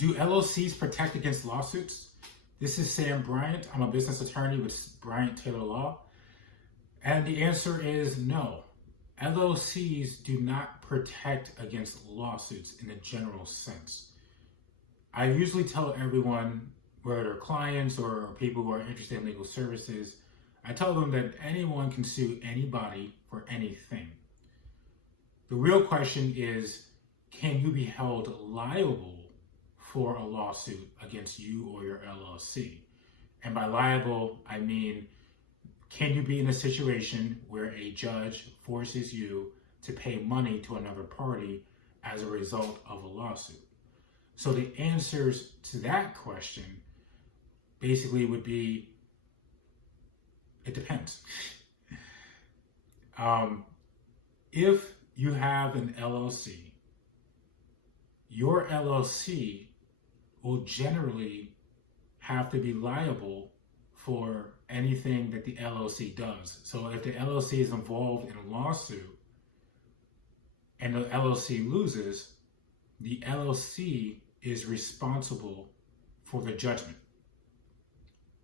Do LLCs protect against lawsuits? This is Sam Bryant. I'm a business attorney with Bryant Taylor Law. And the answer is no. LLCs do not protect against lawsuits in a general sense. I usually tell everyone, whether they're clients or people who are interested in legal services, I tell them that anyone can sue anybody for anything. The real question is, can you be held liable for a lawsuit against you or your LLC? And by liable, I mean, can you be in a situation where a judge forces you to pay money to another party as a result of a lawsuit? So the answers to that question basically would be, it depends. If you have an LLC, your LLC will generally have to be liable for anything that the LLC does. So if the LLC is involved in a lawsuit and the LLC loses, the LLC is responsible for the judgment.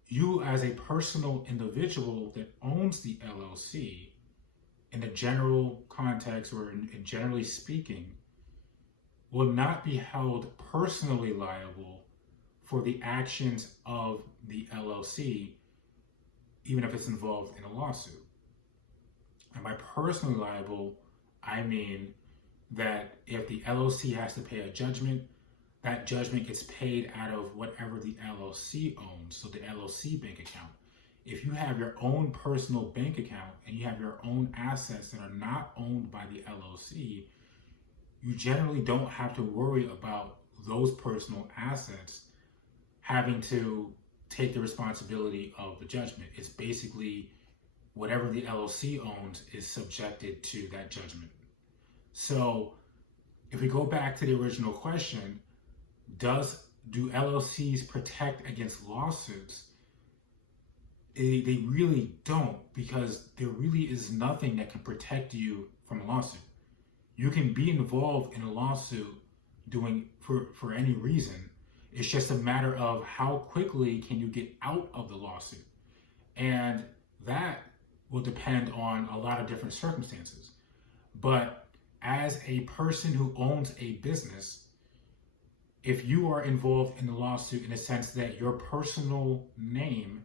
You as a personal individual that owns the LLC, in a general context or in generally speaking, will not be held personally liable for the actions of the LLC, even if it's involved in a lawsuit. And by personally liable, I mean that if the LLC has to pay a judgment, that judgment gets paid out of whatever the LLC owns, so the LLC bank account. If you have your own personal bank account and you have your own assets that are not owned by the LLC, you generally don't have to worry about those personal assets having to take the responsibility of the judgment. It's basically whatever the LLC owns is subjected to that judgment. So if we go back to the original question, do LLCs protect against lawsuits? They really don't, because there really is nothing that can protect you from a lawsuit. You can be involved in a lawsuit for any reason. It's just a matter of how quickly can you get out of the lawsuit. And that will depend on a lot of different circumstances. But as a person who owns a business, if you are involved in the lawsuit in the sense that your personal name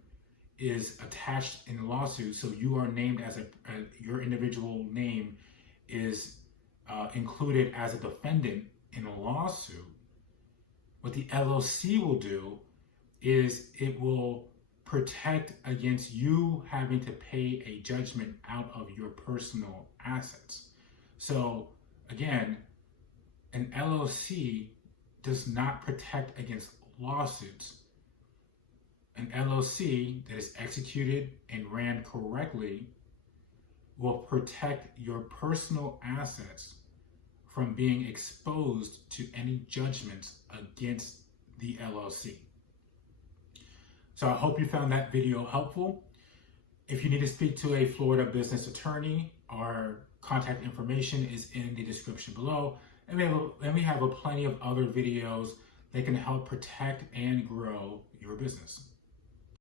is attached in the lawsuit, so you are named as your individual name is included as a defendant in a lawsuit, what the LLC will do is it will protect against you having to pay a judgment out of your personal assets. So again, an LLC does not protect against lawsuits. An LLC that is executed and ran correctly will protect your personal assets from being exposed to any judgments against the LLC. So I hope you found that video helpful. If you need to speak to a Florida business attorney, our contact information is in the description below. And we have plenty of other videos that can help protect and grow your business.